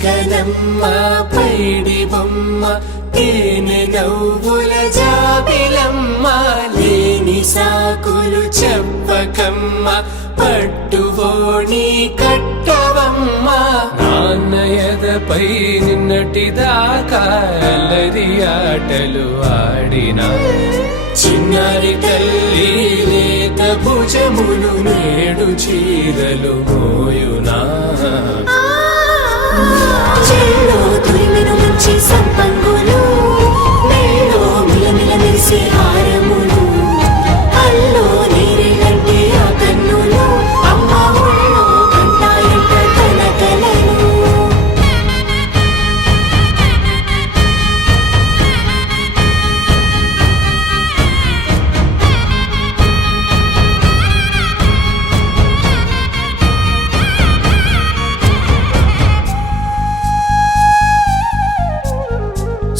చిలకనమ్మ పైడి బొమ్మ తేనె నవ్వుల జాబిలమ్మ లేని సాకులు చెప్పకమ్మ పట్టువోణి కట్టవమ్మ నాన్నయదపై నిన్నటిదాకా అల్లరి ఆటలు ఆడినా చిన్నారి తల్లి లేత భుజములు నేడు చీరలు మోయునా చెల్లో తురిమెను మంచి సంపంగులు మెల్లో మిలమిల మెరిసే హారములు అల్లో నీరెళ్ళంటే ఆ కన్నులు అమ్మ ఒళ్ళో కంటాయంట తన కలలు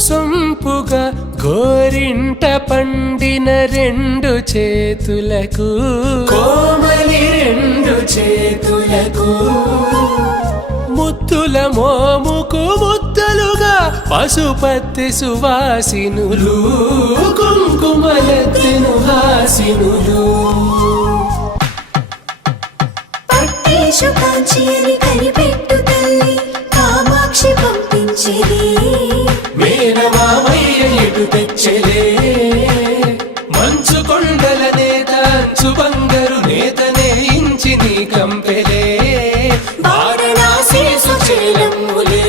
సొంపుగా గోరింట పండిన రెండు చేతులకు కోమలి రెండు చేతులకు ముత్తుల మోముకు ముద్దలుగా పశుపతి సువాసినులు కుంకుమలెత్తిను హాసినులు పట్టేశు కాంచి అని కనిపెట్టు తల్లి కామాక్షి పంపించేది మేనమామయ్య ఎటు తెచ్చలే మంచు కొండల నేత అంచు బంగారు నేతనే ఇంచి నీ కంపెలే వారణాసి సుచేలమ్ములే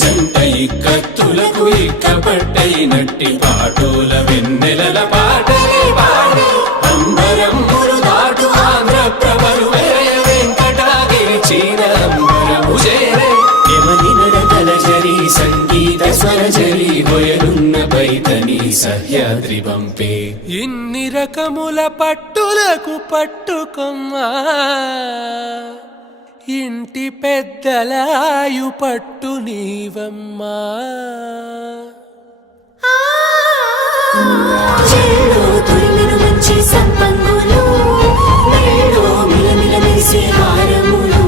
జంట ఇక్కత్తులకు ఇక్కపట్టైనట్టి పాటోల వెన్నెలల పాటలే పాడే అంబరమ్ములు దాటు ఆంధ్ర ప్రభలు వెరయ వెంకటాగిరి చీన అంబరము చేరే యమని నడకల జరి సంగీత స్వరజరి హొయలున్న బైతని సహ్యాద్రి పంపే ఇన్ని రకముల పట్టులకు పట్టుకొమ్మా ఇంటి పెద్దలాయు పట్టు నీవమ్మా చెల్లో తురిమెను మంచి సంపంగులు మెల్లో మిలమిల మెరిసే హారములు